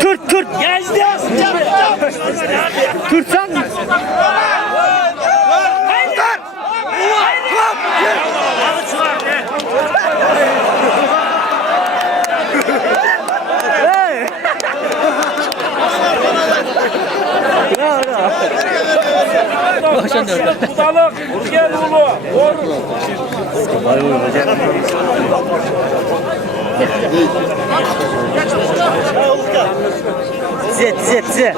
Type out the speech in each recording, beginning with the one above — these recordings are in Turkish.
Kürt yazdı. Kürtsan. Kudalık, gel ulu. Tize.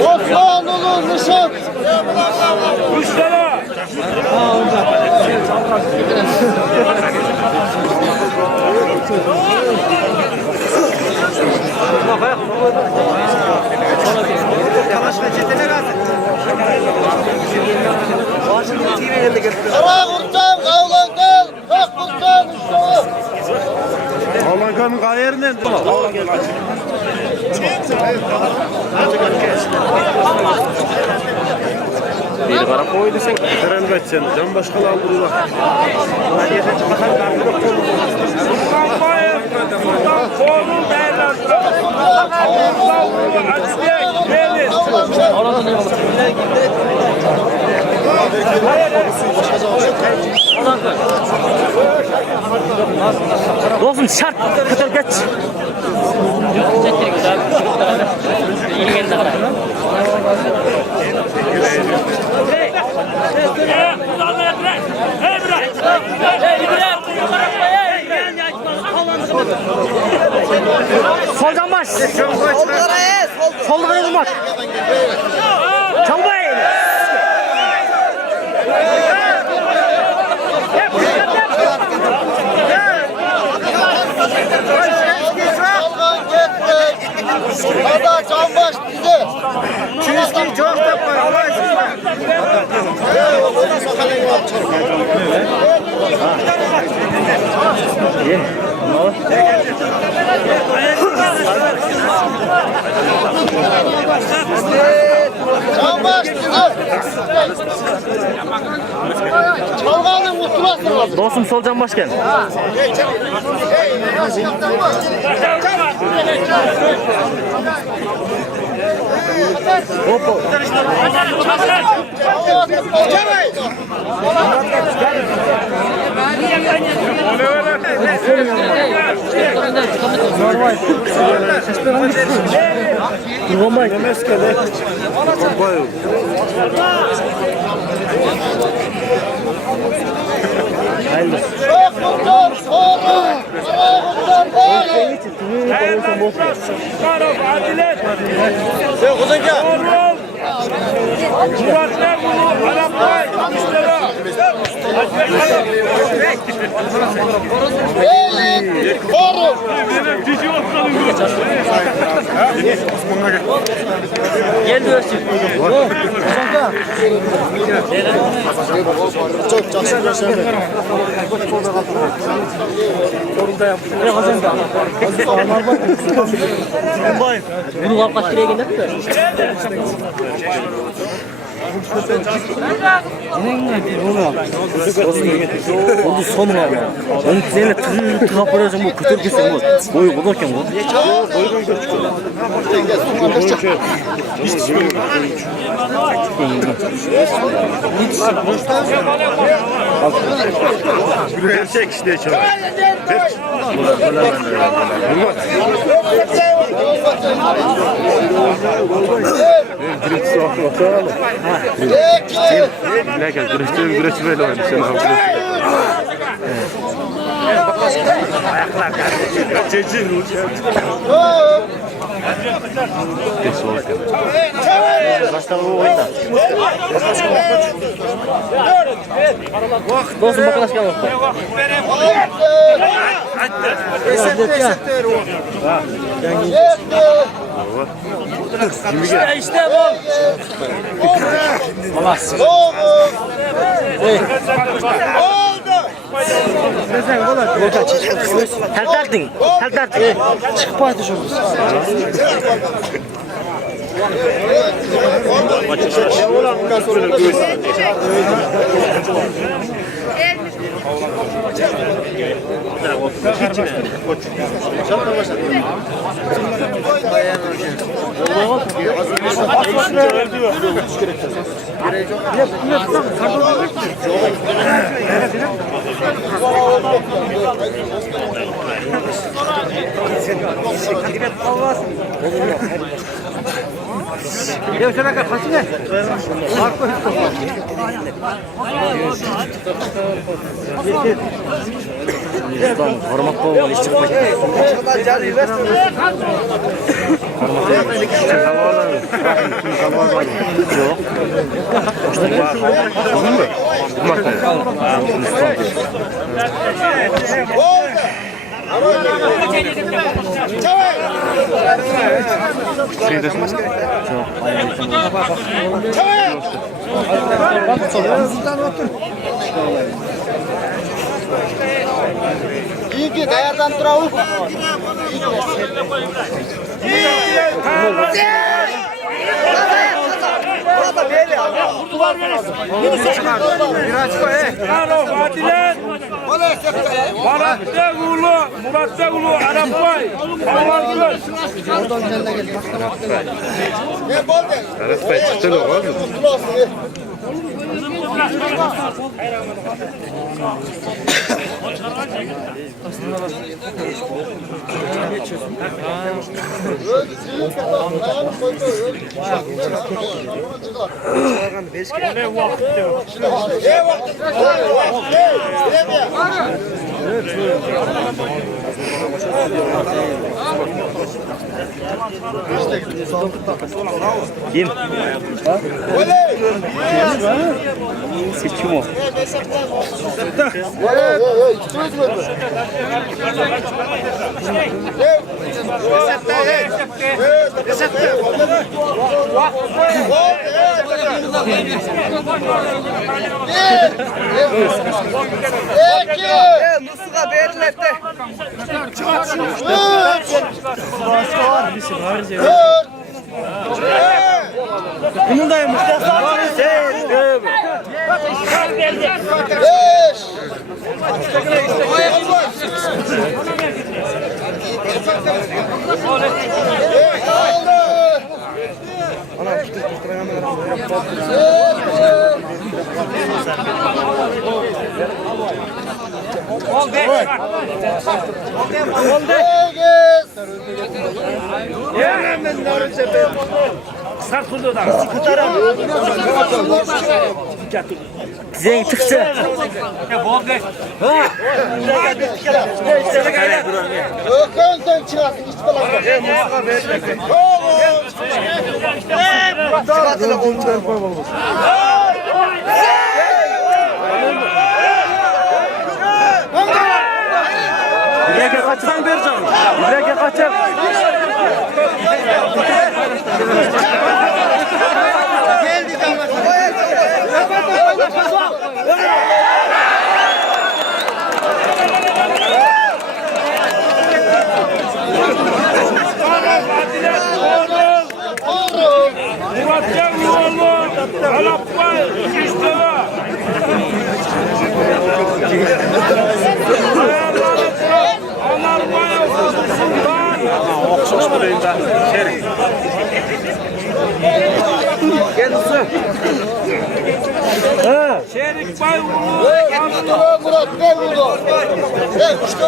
Osmanlı'nın nişan. Müşteri. Kara kurtan kavlandan, hak kurtan uçtuğu. Avlankanın kayerinden. Bir karap koydu sen. Tren kaçacaksın. Can başkanı aldırırlar. Dostum şart kadar geç. Soldan baş. Soldan yazmak. Çalmayın. Hadi Canbaş bize. Çizgi çok yapma. Canbaş bize. Çalganın mutlulası var. Dostum solcan baş gel. Hoppa. Hayırlı. Muratlar bunu Araplar müşteri. Elin, korun. Cici ortalığı. Geldi ölçü. Çok çalışıyor. Bunu kapkaç kireye gönderdi mi? Oldu sonun ama. Onun üzerine tığ kapıracağım bu kütür kesin bu. Boyu bulurken bu. Gerçek işte çok. Lekker, güreşçi böyle oynuyor. Sen abi Başta bu oyunda. Dostum bakın aşkına bak. İşte bu. Allah. Tertartın. Tertartın. Çıkıp paylaşıyoruz. Hormat boğma iş çıkmış. Yok. İyi ki dayardan duralım. Murat Dağulu, Arap Bay. Ne boldu? Aras'ta çıktı mı oldu? Kim? Seçim o. Mustafa Berlet'te. Kumundayım Mustafa. Zeng tıkçı. Ökön sen çıkarsın hiç falan. Mustafa Berlet'te. İbrahim'e kaçırsan vereceğim. İbrahim'e kaçır. Başbuğrayında şerik. Şerik Bayulu. Murat ben bunu. Ben işte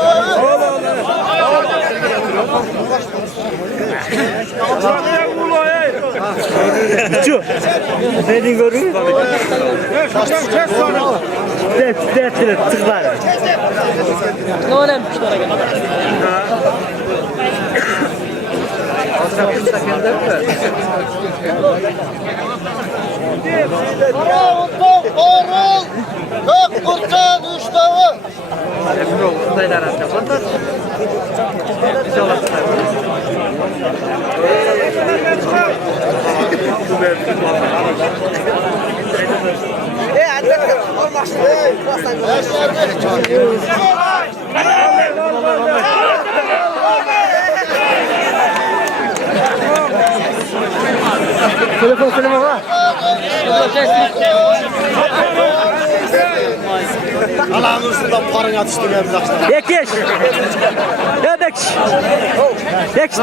Murattegulu ey. Şu. Nedin görüyor? Kes sonra. Dertleri tıklar. Ne önemli bir şey Bravo, Orul. Tok kurtan Uştağı. Telefon var. Allah'ın üstünden parın atıştı ben bir akşam. Bekleş. Ya bekleş. Bekleş.